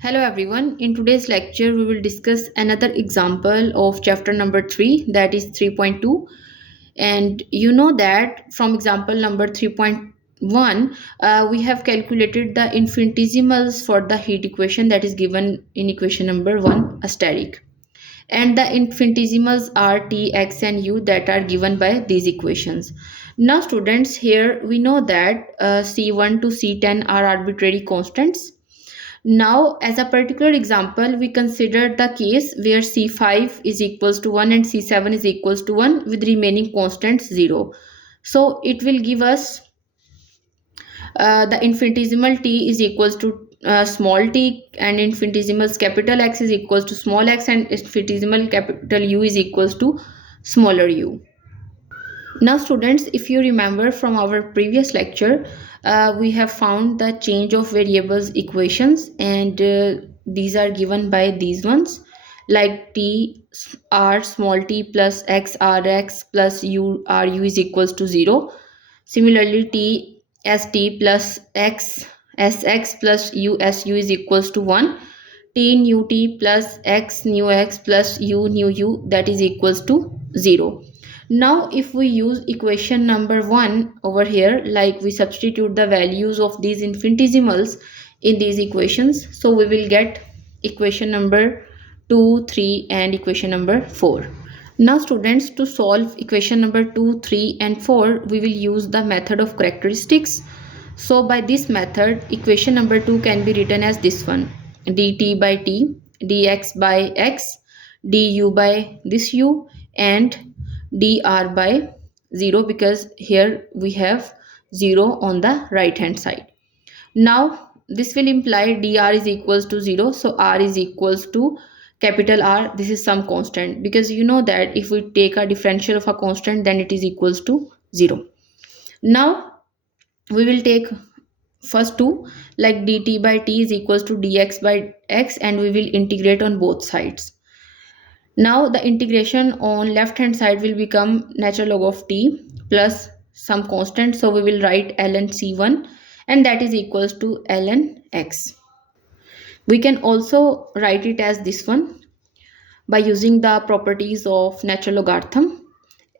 Hello everyone. In today's lecture, we will discuss another example of chapter number 3, that is 3.2. And you know that from example number 3.1, we have calculated the infinitesimals for the heat equation that is given in equation number 1, asterisk. And the infinitesimals are t, x and u that are given by these equations. Now students, here we know that C1 to C10 are arbitrary constants. Now, as a particular example, we consider the case where C5 is equals to 1 and C7 is equals to 1 with remaining constants 0. So, it will give us the infinitesimal t is equals to small t, and infinitesimal capital X is equals to small x, and infinitesimal capital U is equals to smaller u. Now students, if you remember from our previous lecture, we have found the change of variables equations, and these are given by these ones, like t r small t plus x r x plus u r u is equals to 0. Similarly, t s t plus x s x plus u s u is equals to 1. T nu t plus x nu x plus u nu u, that is equals to 0. Now if we use equation number 1 over here, like we substitute the values of these infinitesimals in these equations, so we will get equation number 2, 3 and equation number 4. Now students, to solve equation number 2, 3 and 4, we will use the method of characteristics. So by this method, equation number 2 can be written as this one: dt by t, dx by x, du by this u, and dr by 0, because here we have 0 on the right hand side. Now this will imply dr is equals to 0, so r is equals to capital R. This is some constant, because you know that if we take a differential of a constant, then it is equals to 0. Now we will take first two, like dt by t is equals to dx by x, and we will integrate on both sides. Now the integration on left hand side will become natural log of t plus some constant, so we will write ln c1, and that is equals to ln x. We can also write it as this one by using the properties of natural logarithm,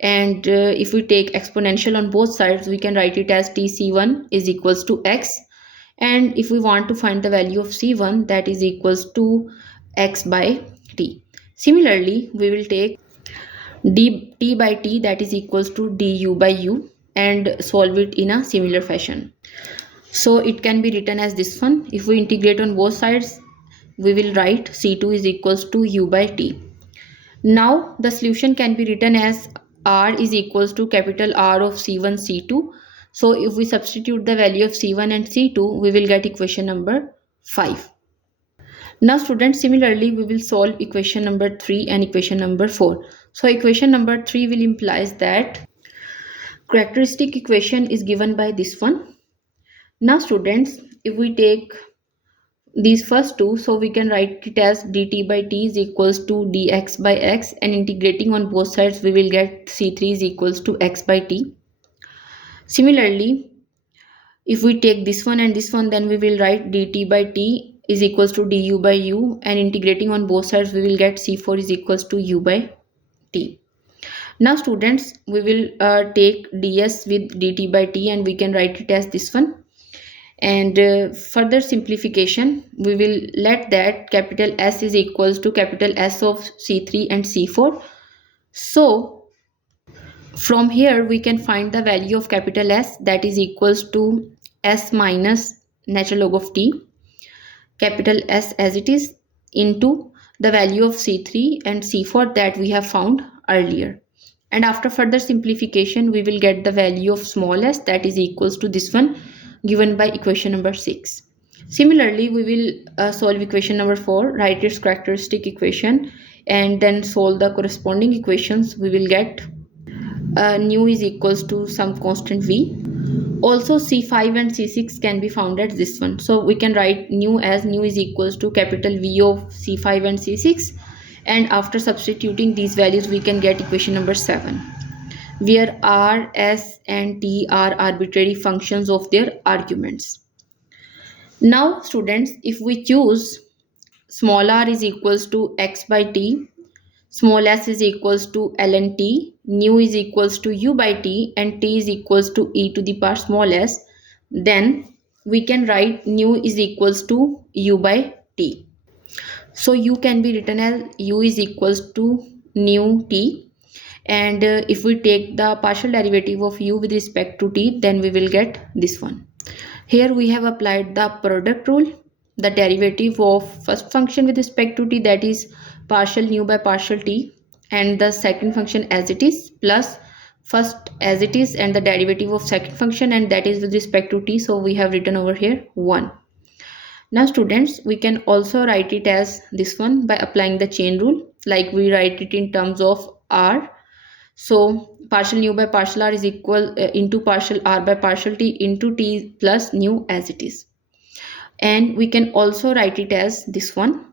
and if we take exponential on both sides, we can write it as tc1 is equals to x, and if we want to find the value of c1, that is equals to x by t. Similarly, we will take t by t, that is equals to du by u, and solve it in a similar fashion. So it can be written as this one. If we integrate on both sides, we will write c2 is equals to u by t. Now the solution can be written as r is equals to capital R of c1 c2. So if we substitute the value of c1 and c2, we will get equation number 5. Now students, similarly we will solve equation number 3 and equation number 4. So equation number 3 will implies that characteristic equation is given by this one. Now students, if we take these first two, so we can write it as dt by t is equals to dx by x, and integrating on both sides, we will get c3 is equals to x by t. Similarly, if we take this one and this one, then we will write dt by t is equals to du by u, and integrating on both sides, we will get c4 is equals to u by t. Now students, we will take ds with dt by t, and we can write it as this one. And further simplification, we will let that capital S is equals to capital S of C3 and C4. So from here we can find the value of capital S, that is equals to S minus natural log of t, capital S as it is, into the value of C3 and C4 that we have found earlier. And after further simplification, we will get the value of small s, that is equals to this one, given by equation number 6. Similarly, we will solve equation number 4, write its characteristic equation, and then solve the corresponding equations. We will get nu is equals to some constant v. Also c5 and c6 can be found as this one, so we can write nu as nu is equals to capital V of c5 and c6, and after substituting these values, we can get equation number 7, where r, s and t are arbitrary functions of their arguments. Now students, if we choose small r is equals to x by t, small s is equals to ln t, nu is equals to u by t, and t is equals to e to the power small s, then we can write nu is equals to u by t. So u can be written as u is equals to nu t, and if we take the partial derivative of u with respect to t, then we will get this one. Here we have applied the product rule. The derivative of first function with respect to t, that is partial nu by partial t, and the second function as it is, plus first as it is and the derivative of second function, and that is with respect to t, so we have written over here 1. Now students, we can also write it as this one by applying the chain rule, like we write it in terms of r. So partial nu by partial r is equal into partial r by partial t into t plus nu as it is. And we can also write it as this one.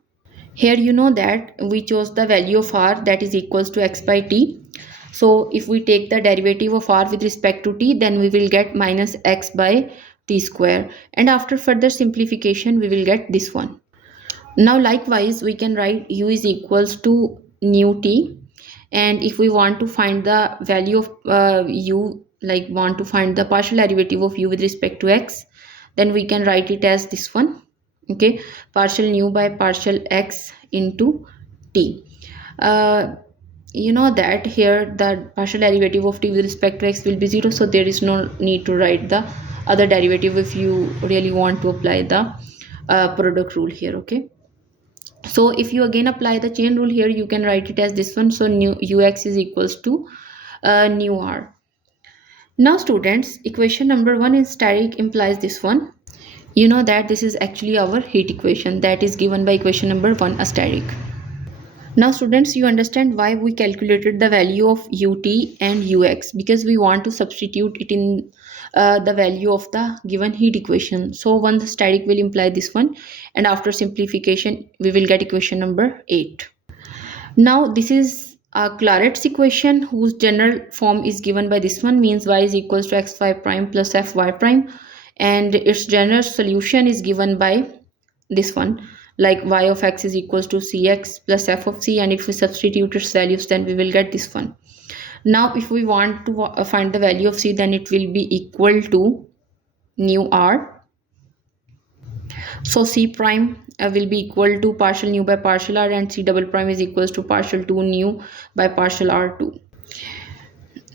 Here you know that we chose the value of r, that is equals to x by t. So if we take the derivative of r with respect to t, then we will get minus x by t square, and after further simplification we will get this one. Now likewise we can write u is equals to nu t, and if we want to find the value of u, like want to find the partial derivative of u with respect to x, then we can write it as this one. Okay, partial nu by partial x into t. You know that here the partial derivative of t with respect to x will be 0, so there is no need to write the other derivative if you really want to apply the product rule here. Okay, so if you again apply the chain rule here, you can write it as this one. So nu ux is equals to nu r. Now students, equation number 1 in static implies this one. You know that this is actually our heat equation, that is given by equation number 1 a static. Now students, you understand why we calculated the value of ut and ux, because we want to substitute it in the value of the given heat equation. So one the static will imply this one, and after simplification we will get equation number 8. Now this is a Claret's equation whose general form is given by this one, means y is equals to x5 prime plus fy prime, and its general solution is given by this one, like y of x is equals to cx plus f of c, and if we substitute its values, then we will get this one. Now if we want to find the value of c, then it will be equal to nu r. So c prime will be equal to partial nu by partial r, and c double prime is equals to partial 2 nu by partial r2,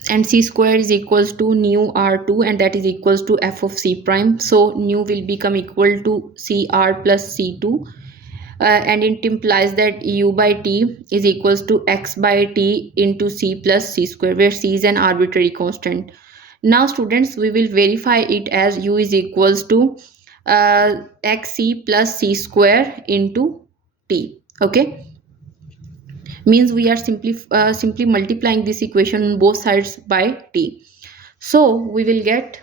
and c square is equals to nu r2, and that is equals to f of c prime. So nu will become equal to cr plus c2, and it implies that u by t is equals to x by t into c plus c square, where c is an arbitrary constant. Now students, we will verify it as u is equals to xc plus c square into t. Okay, means we are simply multiplying this equation on both sides by t. So we will get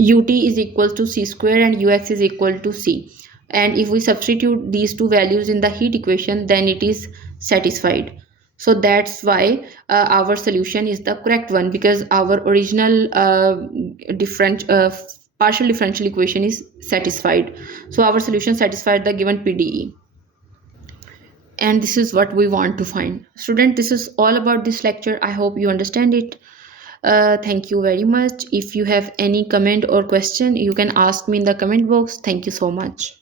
ut is equals to c square and ux is equal to c, and if we substitute these two values in the heat equation, then it is satisfied. So that's why our solution is the correct one, because our original partial differential equation is satisfied. So our solution satisfied the given PDE, and this is what we want to find. Student, this is all about this lecture. I hope you understand it. Thank you very much. If you have any comment or question, you can ask me in the comment box. Thank you so much.